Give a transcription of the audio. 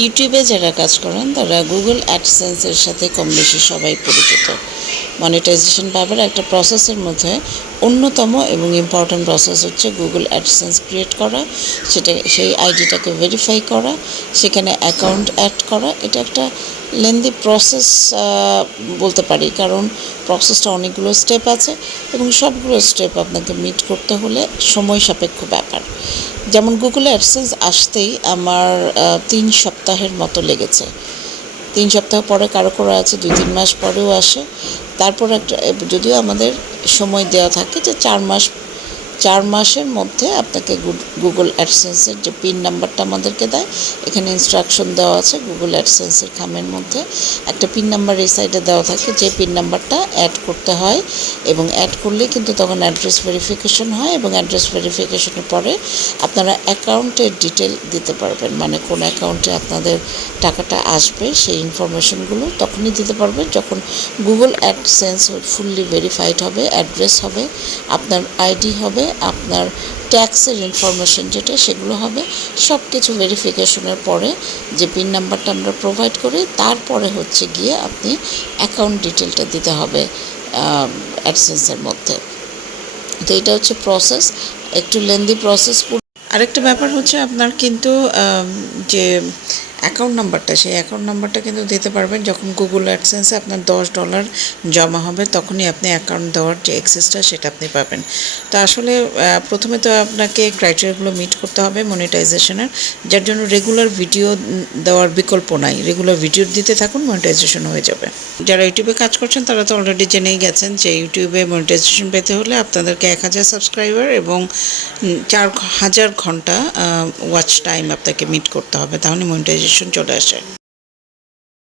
ইউটিউবে যারা কাজ করেন তারা গুগল অ্যাডসেন্সের সাথে কম বেশি সবাই পরিচিত। মনিটাইজেশন পাওয়ার একটা প্রসেসের মধ্যে অন্যতম এবং ইম্পর্ট্যান্ট প্রসেস হচ্ছে গুগল অ্যাডসেন্স ক্রিয়েট করা, সেই আইডিটাকে ভেরিফাই করা, সেখানে অ্যাকাউন্ট অ্যাড করা। এটা একটা লেন্দি প্রসেস বলতে পারি, কারণ প্রসেসটা অনেকগুলো স্টেপ আছে এবং সবগুলো স্টেপ আপনাকে মিট করতে হলে সময় সাপেক্ষ ব্যাপার। যেমন গুগল অ্যাডসেন্স আসতেই আমার ৩ সপ্তাহের মতো লেগেছে। ৩ সপ্তাহ পরে কারো আছে ২-৩ মাস পরেও আসে। তারপর একটা, যদিও আমাদের সময় দেওয়া থাকে যে 4 মাসের মধ্যে আপনাকে গুগল অ্যাডসেন্সের যে পিন নাম্বারটা আমাদেরকে দেয়, এখানে ইনস্ট্রাকশন দেওয়া আছে। গুগল অ্যাডসেন্সের খামের মধ্যে একটা পিন নাম্বার এই সাইডে দেওয়া থাকে, যে পিন নাম্বারটা অ্যাড করতে হয় এবং অ্যাড করলে কিন্তু তখন অ্যাড্রেস ভেরিফিকেশন হয় এবং অ্যাড্রেস ভেরিফিকেশনের পরে আপনারা অ্যাকাউন্টের ডিটেল দিতে পারবেন, মানে কোন অ্যাকাউন্টে আপনাদের টাকাটা আসবে সেই ইনফরমেশনগুলো তখনই দিতে পারবেন যখন গুগল অ্যাডসেন্স ফুললি ভেরিফাইড হবে, অ্যাড্রেস হবে, আপনার আইডি হবে, আপনার ট্যাক্সের ইনফরমেশন যেটা সেগুলো হবে। সব কিছু ভেরিফিকেশনের পরে যে পিন নাম্বারটা আমরা প্রোভাইড করি, তারপরে হচ্ছে গিয়ে আপনি অ্যাকাউন্ট ডিটেলটা দিতে হবে অ্যাডসেন্সের মধ্যে। তো এটা হচ্ছে প্রসেস, একটু লেন্দি প্রসেস। আরেকটা ব্যাপার হচ্ছে আপনার কিন্তু যে অ্যাকাউন্ট নাম্বারটা, সেই অ্যাকাউন্ট নাম্বারটা কিন্তু দিতে পারবেন যখন গুগল অ্যাডসেন্সে আপনার $10 জমা হবে, তখনই আপনি অ্যাকাউন্ট দেওয়ার যে অ্যাক্সেসটা সেটা আপনি পাবেন। তো আসলে প্রথমে তো আপনাকে ক্রাইটেরিয়াগুলো মিট করতে হবে মনিটাইজেশনের, যার জন্য রেগুলার ভিডিও দেওয়ার বিকল্প নাই। রেগুলার ভিডিও দিতে থাকুন, মনিটাইজেশন হয়ে যাবে। যারা ইউটিউবে কাজ করছেন তারা তো অলরেডি জেনেই গেছেন যে ইউটিউবে মনিটাইজেশন পেতে হলে আপনাদেরকে 1000 সাবস্ক্রাইবার এবং 4000 ঘন্টা ওয়াচ টাইম আপনাকে মিট করতে হবে, তাহলে মনিটাইজেশন চলে আসে।